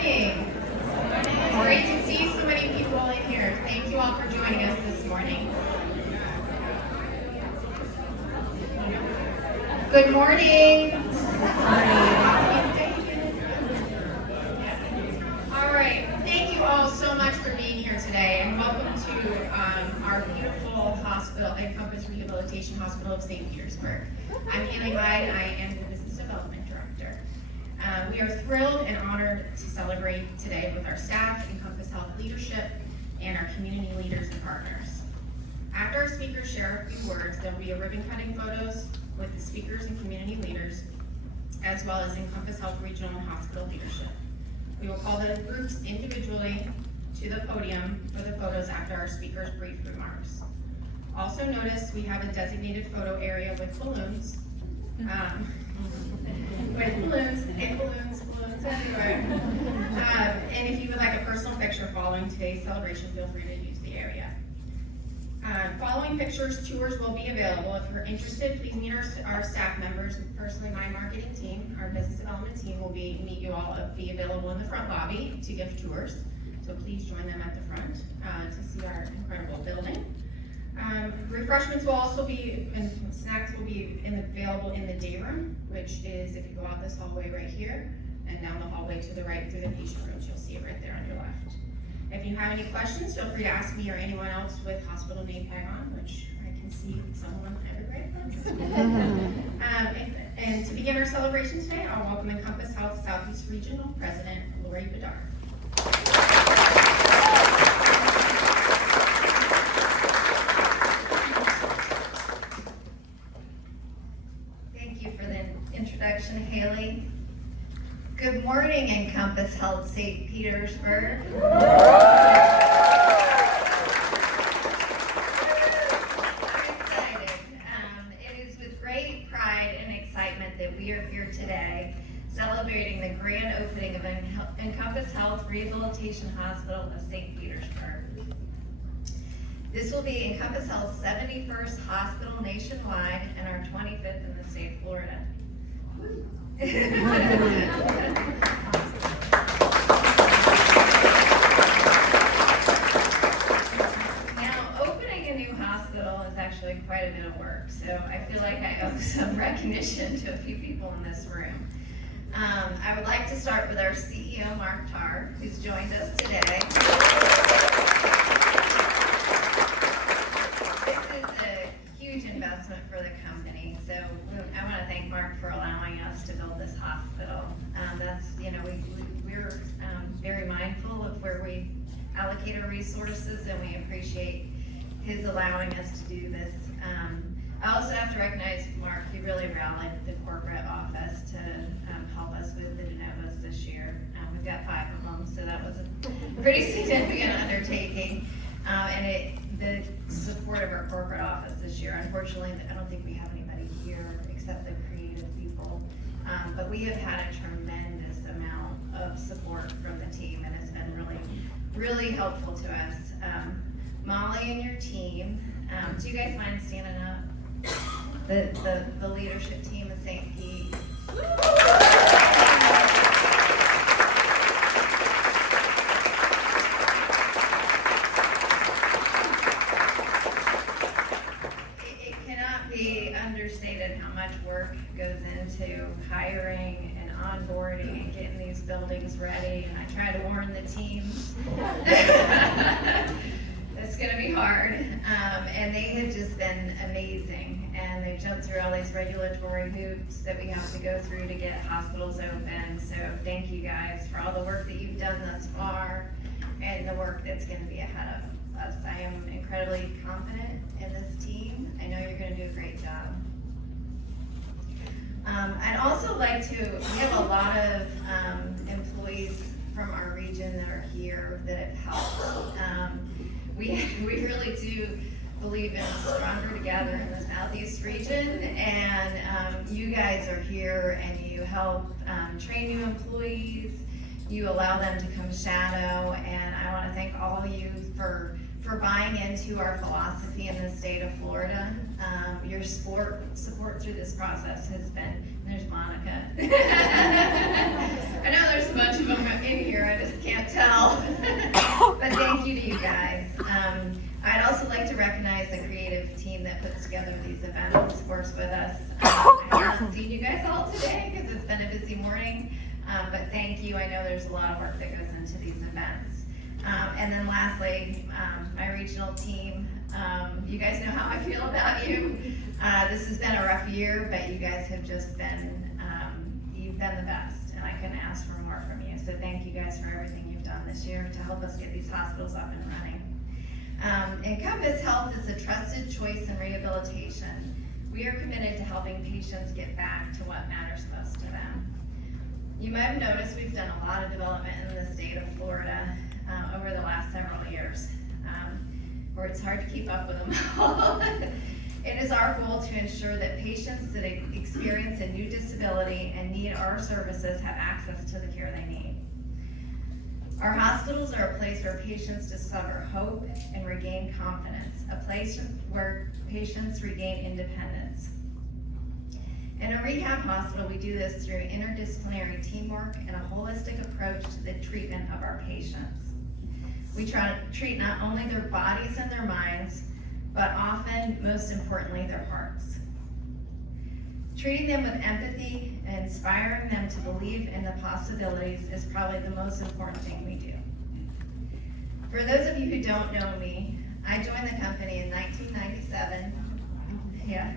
morning. It's great to see so many people in here. Thank you all for joining us this morning. Good morning. All right. Thank you all so much for being here today, and welcome to our beautiful hospital, Encompass Rehabilitation Hospital of St. Petersburg. I'm Haley Hyde. I am the Business Development Director. We are thrilled and honored to celebrate today with our staff, Encompass Health leadership, and our community leaders and partners. After our speakers share a few words, there will be a ribbon cutting photos with the speakers and community leaders, as well as Encompass Health Regional and Hospital leadership. We will call the groups individually to the podium for the photos after our speakers' brief remarks. Also notice we have a designated photo area with balloons. Balloons everywhere. And if you would like a personal picture following today's celebration, feel free to use the area. Following pictures, tours will be available. If you're interested, please meet our staff members. Personally, my marketing team, our business development team will be available in the front lobby to give tours. So please join them at the front to see our incredible building. Refreshments will also be, and snacks will be available in the day room, which is if you go out this hallway right here and down the hallway to the right through the patient rooms, you'll see it right there on your left. If you have any questions, feel free to ask me or anyone else with hospital name tag on, which I can see someone everywhere. And to begin our celebration today, I'll welcome Encompass Health Southeast Regional President Lori Bedard. Thank you for the introduction, Haley. Good morning, Encompass Health St. Petersburg. I'm excited. It is with great pride and excitement that we are here today celebrating the grand opening of Encompass Health Rehabilitation Hospital of St. Petersburg. This will be Encompass Health's 71st hospital nationwide and our 25th in the state of Florida. Now, opening a new hospital is actually quite a bit of work, so I feel like I owe some recognition to a few people in this room. I would like to start with our CEO, Mark Tarr, who's joined us today. Investment for the company, so I want to thank Mark for allowing us to build this hospital. We're very mindful of where we allocate our resources, and we appreciate his allowing us to do this. I also have to recognize Mark. He really rallied the corporate office to help us with the de novos this year. We've got 5 of them, so that was a pretty significant undertaking. And the support of our corporate office this year. Unfortunately, I don't think we have anybody here except the creative people. But we have had a tremendous amount of support from the team, and it's been really, really helpful to us. Molly and your team, do you guys mind standing up? The leadership team of St. Pete. Understated how much work goes into hiring and onboarding and getting these buildings ready, and I try to warn the teams it's going to be hard, and they have just been amazing, and they've jumped through all these regulatory hoops that we have to go through to get hospitals open. So thank you guys for all the work that you've done thus far and the work that's going to be ahead of us. I am incredibly confident in this team. I know you're going to do a great job. I'd also like to, we have a lot of employees from our region that are here that have helped. We really do believe in stronger together in the Southeast region, and you guys are here and you help train new employees, you allow them to come shadow, and I want to thank all of you for buying into our philosophy in the state of Florida. Your support through this process has been, there's Monica. I know there's a bunch of them in here, I'd also like to recognize the creative team that puts together these events, works with us. I haven't seen you guys all today because it's been a busy morning, but thank you. I know there's a lot of work that goes into these events. And then lastly, my regional team, you guys know how I feel about you. This has been a rough year, but you guys have just been, you've been the best, and I couldn't ask for more from you. So thank you guys for everything you've done this year to help us get these hospitals up and running. Encompass Health is a trusted choice in rehabilitation. We are committed to helping patients get back to what matters most to them. You might have noticed we've done a lot of development in the state of Florida over the last several years, where it's hard to keep up with them all. It is our goal to ensure that patients that experience a new disability and need our services have access to the care they need. Our hospitals are a place where patients discover hope and regain confidence, a place where patients regain independence. In a rehab hospital, we do this through interdisciplinary teamwork and a holistic approach to the treatment of our patients. We try to treat not only their bodies and their minds, but often, most importantly, their hearts. Treating them with empathy and inspiring them to believe in the possibilities is probably the most important thing we do. For those of you who don't know me, I joined the company in 1997. Yeah.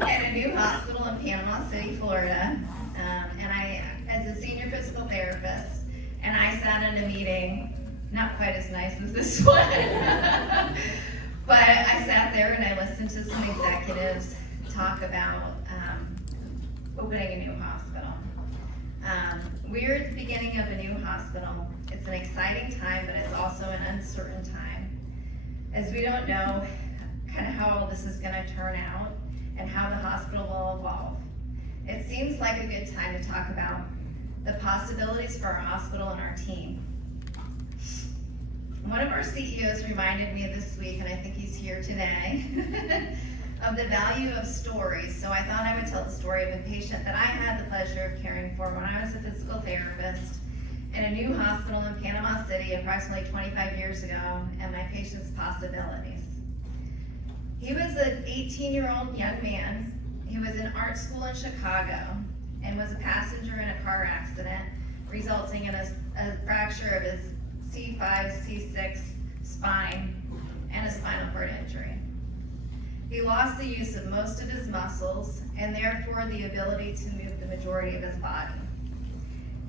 At a new hospital in Panama City, Florida. And I, as a senior physical therapist, and I sat in a meeting, not quite as nice as this one. But I sat there and I listened to some executives talk about opening a new hospital. We're at the beginning of a new hospital. It's an exciting time, but it's also an uncertain time, as we don't know kind of how all this is going to turn out and how the hospital will evolve. It seems like a good time to talk about the possibilities for our hospital and our team. One of our CEOs reminded me this week, and I think he's here today, of the value of stories. So I thought I would tell the story of a patient that I had the pleasure of caring for when I was a physical therapist in a new hospital in Panama City approximately 25 years ago, and my patient's possibilities. He was an 18-year-old young man. He was in art school in Chicago and was a passenger in a car accident, resulting in a fracture of his C5, C6 spine and a spinal cord injury. He lost the use of most of his muscles and therefore the ability to move the majority of his body.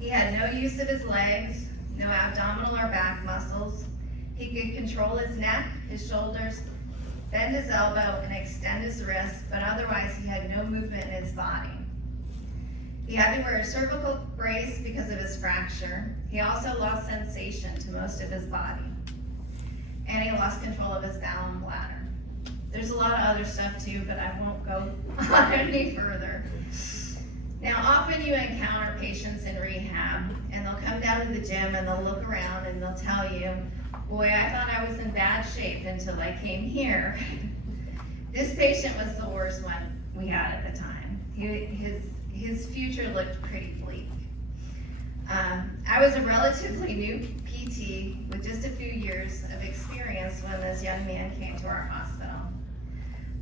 He had no use of his legs, no abdominal or back muscles. He could control his neck, his shoulders, bend his elbow, and extend his wrist, but otherwise he had no movement in his body. He had to wear a cervical brace because of his fracture. He also lost sensation to most of his body. And he lost control of his bowel and bladder. There's a lot of other stuff too, but I won't go on any further. Now, often you encounter patients in rehab, and they'll come down to the gym and they'll look around and they'll tell you, boy, I thought I was in bad shape until I came here. This patient was the worst one we had at the time. His future looked pretty bleak. I was a relatively new PT with just a few years of experience when this young man came to our hospital.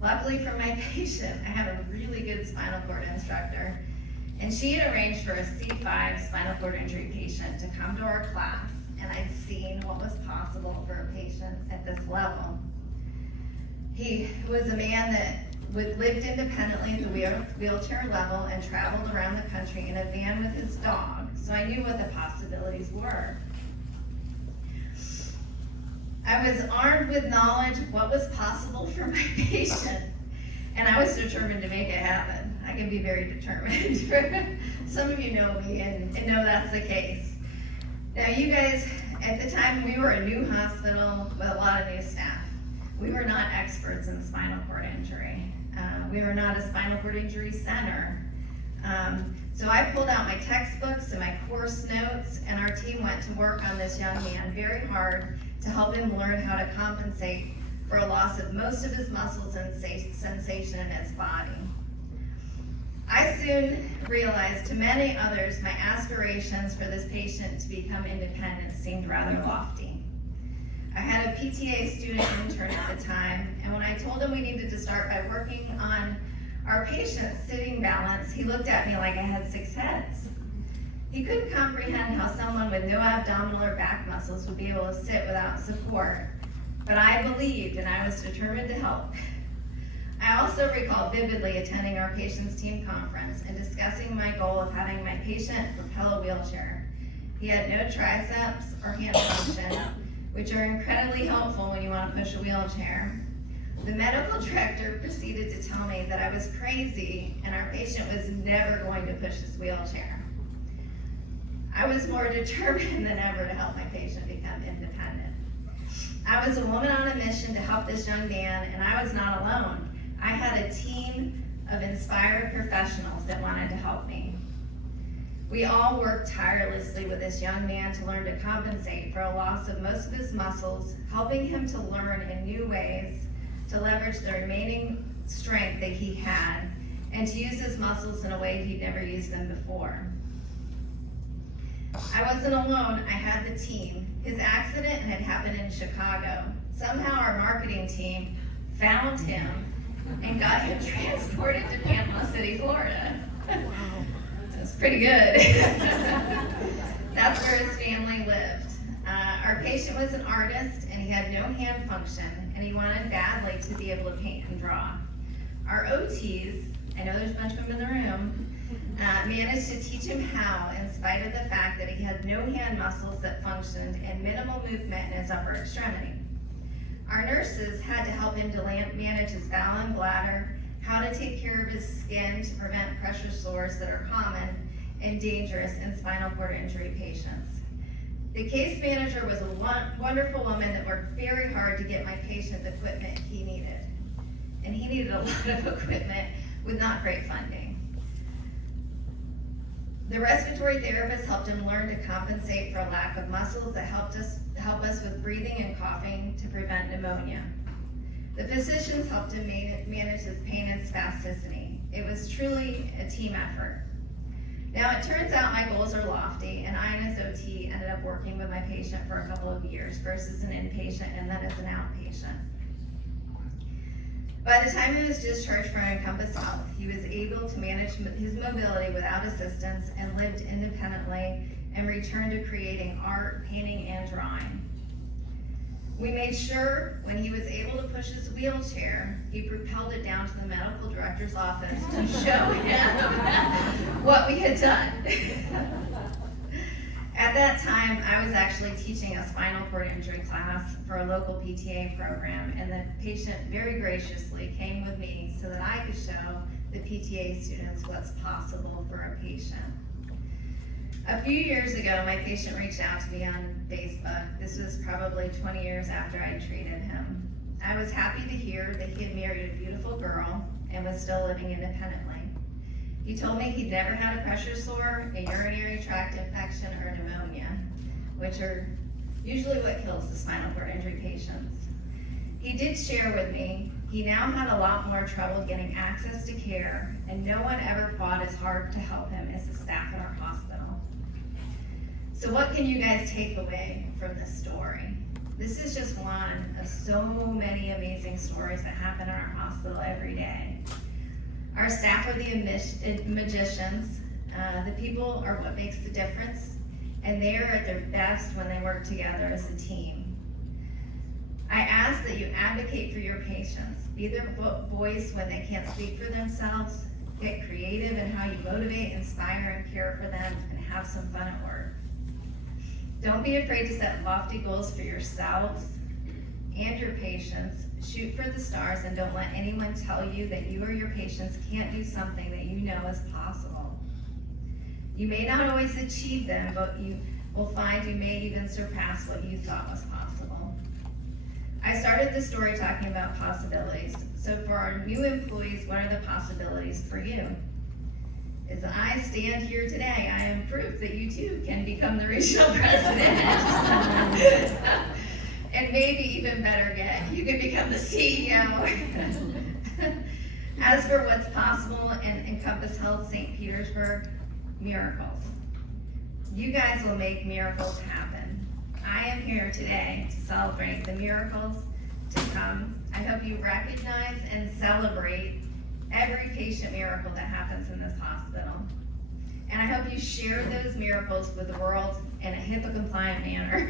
Luckily for my patient, I had a really good spinal cord instructor, and she had arranged for a C5 spinal cord injury patient to come to our class, and I'd seen what was possible for a patient at this level. He was a man that lived independently at the wheelchair level and traveled around the country in a van with his dog, so I knew what the possibilities were. I was armed with knowledge of what was possible for my patient, and I was determined to make it happen. I can be very determined. Some of you know me and know that's the case. Now you guys, at the time we were a new hospital with a lot of new staff. We were not experts in spinal cord injury. We were not a spinal cord injury center. So I pulled out my textbooks and my course notes, and our team went to work on this young man very hard to help him learn how to compensate for a loss of most of his muscles and sensation in his body. I soon realized to many others my aspirations for this patient to become independent seemed rather lofty. I had a PTA student intern at the time, and when I told him we needed to start by working on our patient's sitting balance, he looked at me like I had 6 heads. He couldn't comprehend how someone with no abdominal or back muscles would be able to sit without support, but I believed and I was determined to help. I also recall vividly attending our patient's team conference and discussing my goal of having my patient propel a wheelchair. He had no triceps or hand function, which are incredibly helpful when you want to push a wheelchair. The medical director proceeded to tell me that I was crazy and our patient was never going to push his wheelchair. I was more determined than ever to help my patient become independent. I was a woman on a mission to help this young man, and I was not alone. I had a team of inspired professionals that wanted to help me. We all worked tirelessly with this young man to learn to compensate for a loss of most of his muscles, helping him to learn in new ways to leverage the remaining strength that he had and to use his muscles in a way he'd never used them before. I wasn't alone, I had the team. His accident had happened in Chicago. Somehow our marketing team found him and got him transported to Panama City, Florida. That's pretty good. That's where his family lived. Our patient was an artist and he had no hand function and he wanted badly to be able to paint and draw. Our OTs, I know there's a bunch of them in the room, managed to teach him how in spite of the fact that he had no hand muscles that functioned and minimal movement in his upper extremity. Our nurses had to help him to manage his bowel and bladder, how to take care of his skin to prevent pressure sores that are common and dangerous in spinal cord injury patients. The case manager was a wonderful woman that worked very hard to get my patient the equipment he needed. And he needed a lot of equipment with not great funding. The respiratory therapist helped him learn to compensate for a lack of muscles that help us with breathing and coughing to prevent pneumonia. The physicians helped him manage his pain and spasticity. It was truly a team effort. Now it turns out my goals are lofty, and I as OT ended up working with my patient for a couple of years versus an inpatient and then as an outpatient. By the time he was discharged from Encompass Health, he was able to manage his mobility without assistance and lived independently and returned to creating art, painting, and drawing. We made sure when he was able to push his wheelchair, he propelled it down to the medical director's office to show him what we had done. At that time, I was actually teaching a spinal cord injury class for a local PTA program, and the patient very graciously came with me so that I could show the PTA students what's possible for a patient. A few years ago, my patient reached out to me on Facebook. This was probably 20 years after I treated him. I was happy to hear that he had married a beautiful girl and was still living independently. He told me he'd never had a pressure sore, a urinary tract infection, or pneumonia, which are usually what kills the spinal cord injury patients. He did share with me he now had a lot more trouble getting access to care, and no one ever fought as hard to help him as the staff in our hospital. So what can you guys take away from this story? This is just one of so many amazing stories that happen in our hospital every day. Our staff are the magicians. The people are what makes the difference, and they are at their best when they work together as a team. I ask that you advocate for your patients. Be their voice when they can't speak for themselves. Get creative in how you motivate, inspire, and care for them, and have some fun at work. Don't be afraid to set lofty goals for yourselves and your patients. Shoot for the stars and don't let anyone tell you that you or your patients can't do something that you know is possible. You may not always achieve them, but you will find you may even surpass what you thought was possible. I started the story talking about possibilities. So for our new employees, what are the possibilities for you? As I stand here today, I am proof that you too can become the regional president. And maybe even better yet, you can become the CEO. As for what's possible in Encompass Health St. Petersburg, miracles. You guys will make miracles happen. I am here today to celebrate the miracles to come. I hope you recognize and celebrate every patient miracle that happens in this hospital. And I hope you share those miracles with the world in a HIPAA-compliant manner.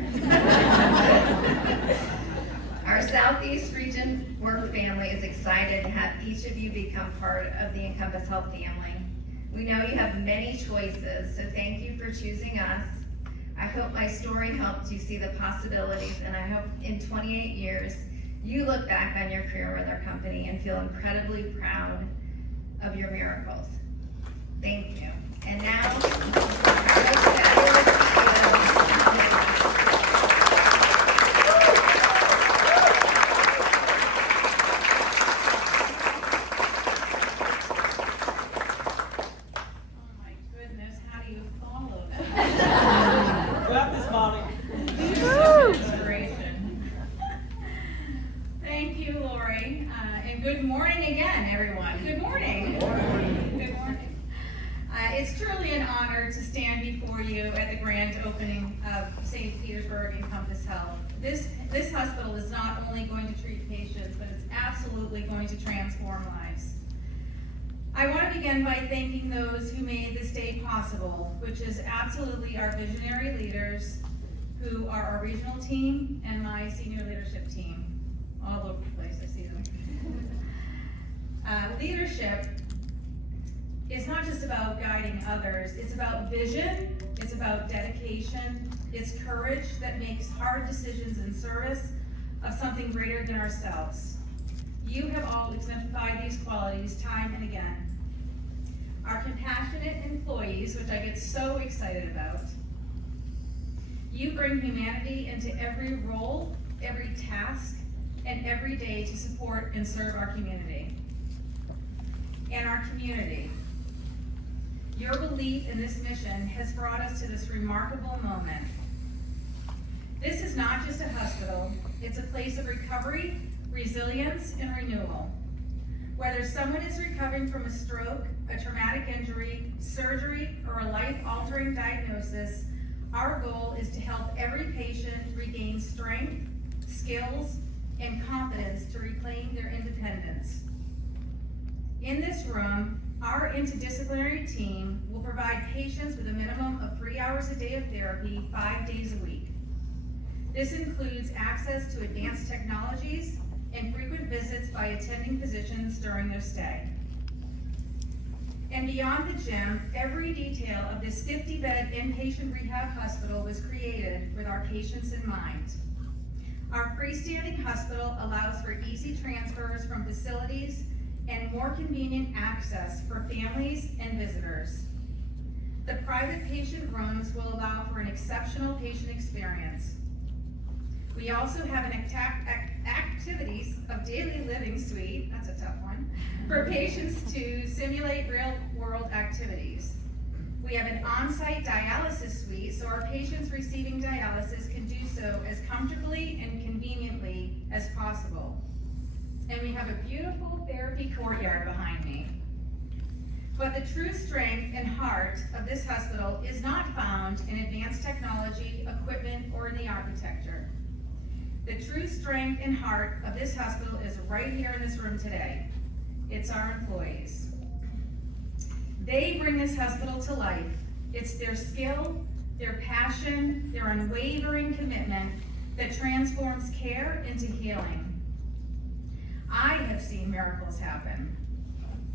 Our Southeast Region work family is excited to have each of you become part of the Encompass Health family. We know you have many choices, so thank you for choosing us. I hope my story helped you see the possibilities, and I hope in 28 years, you look back on your career with our company and feel incredibly proud of your miracles. Thank you. And now, our fabulous Clap this, Molly. Inspiration. Thank you, Lori, and good morning again, everyone. Good morning. Good morning. It's truly an honor to stand before you at the grand opening of St. Petersburg Encompass Health. This hospital is not only going to treat patients, but it's absolutely going to transform lives. I want to begin by thanking those who made this day possible, which is absolutely our visionary leaders, who are our regional team and my senior leadership team. All over the place, I see them. Leadership is not just about guiding others, it's about vision, it's about dedication, it's courage that makes hard decisions in service of something greater than ourselves. You have all exemplified these qualities time and again. Our compassionate employees, which I get so excited about. You bring humanity into every role, every task, and every day to support and serve our community. And our community. Your belief in this mission has brought us to this remarkable moment. This is not just a hospital, it's a place of recovery, resilience, and renewal. Whether someone is recovering from a stroke, a traumatic injury, surgery, or a life-altering diagnosis, our goal is to help every patient regain strength, skills, and confidence to reclaim their independence. In this room, our interdisciplinary team will provide patients with a minimum of 3 hours a day of therapy, 5 days a week. This includes access to advanced technologies and frequent visits by attending physicians during their stay. And beyond the gym, every detail of this 50-bed inpatient rehab hospital was created with our patients in mind. Our freestanding hospital allows for easy transfers from facilities and more convenient access for families and visitors. The private patient rooms will allow for an exceptional patient experience. We also have an activities of daily living suite, that's a tough one, for patients to simulate real-world activities. We have an on-site dialysis suite so our patients receiving dialysis can do so as comfortably and conveniently as possible. And we have a beautiful therapy courtyard behind me. But the true strength and heart of this hospital is not found in advanced technology, equipment, or in the architecture. The true strength and heart of this hospital is right here in this room today. It's our employees. They bring this hospital to life. It's their skill, their passion, their unwavering commitment that transforms care into healing. I have seen miracles happen.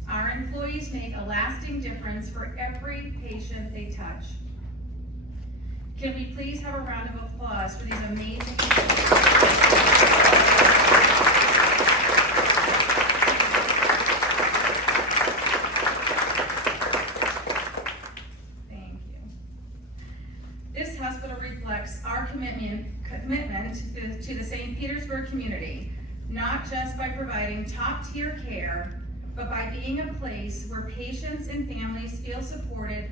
Our employees make a lasting difference for every patient they touch. Can we please have a round of applause for these amazing people? Thank you. This hospital reflects our commitment to the St. Petersburg community, not just by providing top-tier care, but by being a place where patients and families feel supported,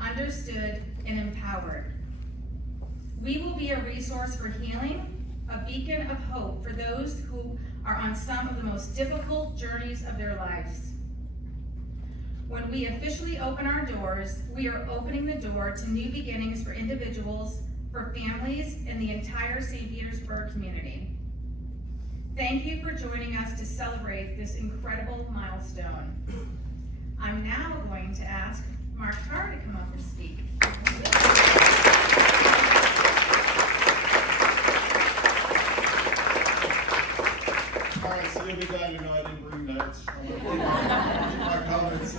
understood, and empowered. We will be a resource for healing, a beacon of hope for those who are on some of the most difficult journeys of their lives. When we officially open our doors, we are opening the door to new beginnings for individuals, for families in the entire St. Petersburg community. Thank you for joining us to celebrate this incredible milestone. I'm now going to ask Mark Carr to come up and speak. All right, so you'll be glad to know I didn't bring notes. My comments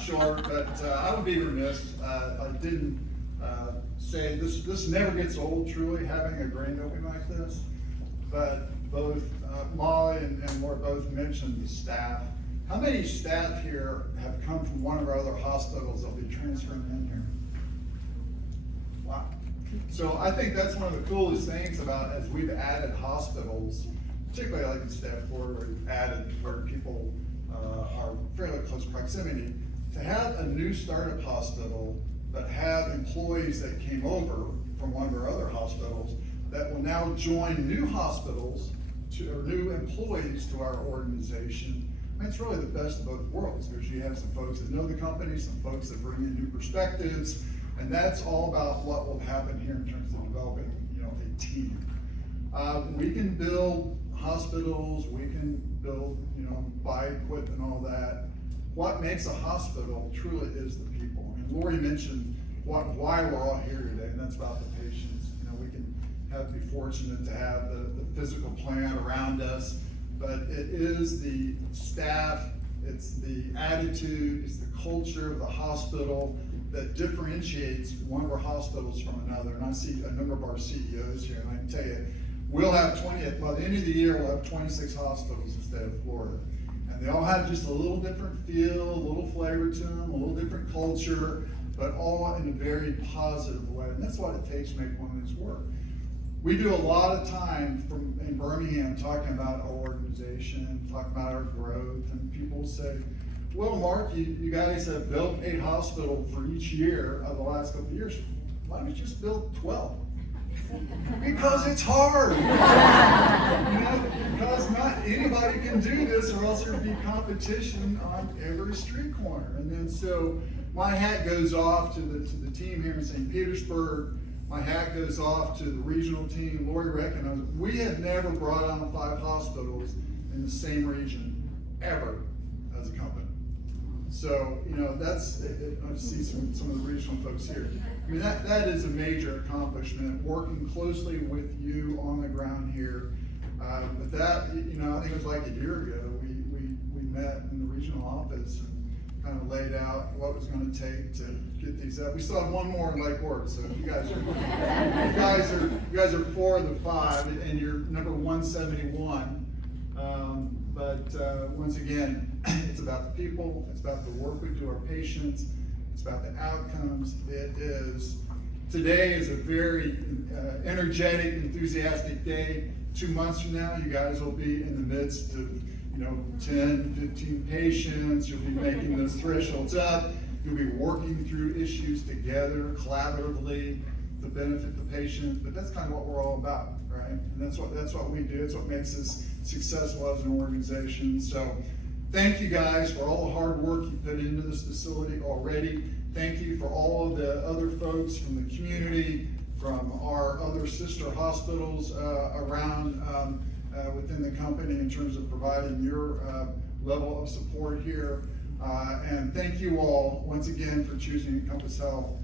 short, but I would be remiss if I didn't say this never gets old, truly, having a grand opening like this. But both Molly and Laura both mentioned the staff. How many staff here have come from one of our other hospitals that'll be transferring in here? Wow. So I think that's one of the coolest things about as we've added hospitals, particularly like in Staff Florida, where we've added where people are fairly close proximity, to have a new startup hospital, but have employees that came over from one of our other hospitals that will now join new hospitals or new employees to our organization. I mean, it's really the best of both worlds, because you have some folks that know the company, some folks that bring in new perspectives, and that's all about what will happen here in terms of developing, a team. We can build hospitals, we can build, buy equipment and all that. What makes a hospital truly is the people. And Lori mentioned why we're all here today, and that's about the patients. We can be fortunate to have the physical plant around us, but it is the staff, it's the attitude, it's the culture of the hospital that differentiates one of our hospitals from another. And I see a number of our CEOs here, and I can tell you, we'll have by the end of the year, we'll have 26 hospitals in the state of Florida. And they all have just a little different feel, a little flavor to them, a little different culture, but all in a very positive way. And that's what it takes to make one of these work. We do a lot of time in Birmingham talking about our organization, talking about our growth, and people say, well, Mark, you guys have built 8 hospitals for each year of the last couple of years. Why don't you just build 12? Because it's hard. Because not anybody can do this, or else there'd be competition on every street corner. And then so my hat goes off to the team here in St. Petersburg. My hat goes off to the regional team. Lori recognizes we have never brought on 5 hospitals in the same region ever as a company. So, that's, I see some of the regional folks here. I mean, that is a major accomplishment, working closely with you on the ground here. But that, I think it was like a year ago, we met in the regional office and kind of laid out what it was going to take to get these up. We still have one more in Lake Worth, so you guys are 4 of the 5, and you're number 171. But once again, it's about the people, it's about the work we do our patients, it's about the outcomes. Today is a very energetic, enthusiastic day. 2 months from now, you guys will be in the midst of 10, 15 patients. You'll be making those thresholds up. You'll be working through issues together, collaboratively, to benefit the patient. But that's kind of what we're all about, right? And that's what we do. It's what makes us successful as an organization. So thank you guys for all the hard work you put into this facility already. Thank you for all of the other folks from the community, from our other sister hospitals around within the company in terms of providing your level of support here. And thank you all once again for choosing Encompass Health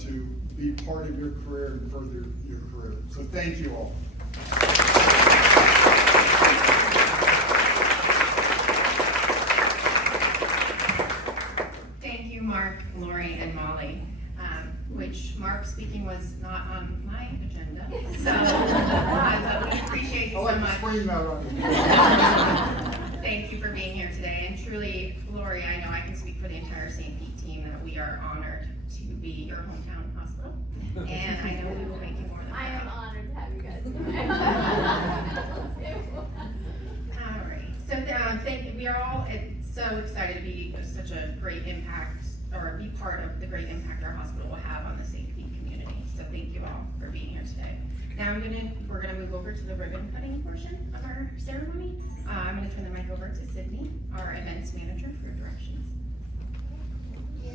to be part of your career and further your career. So thank you all. Thank you, Mark, Lori, and Molly, which Mark speaking was not on my agenda, so but we appreciate you so much. Thank you for being here today, and truly, Lori, I know I can speak for the entire St. Pete team that we are honored to be your hometown hospital, and I know we will make you more than I am proud. honored to have you guys. All right, so we are all so excited to be such a great impact, or be part of the great impact our hospital will have on the St. Pete community. So thank you all for being here today. Now we're gonna move over to the ribbon cutting portion of our ceremony. I'm gonna turn the mic over to Sydney, our events manager, for directions. Yeah.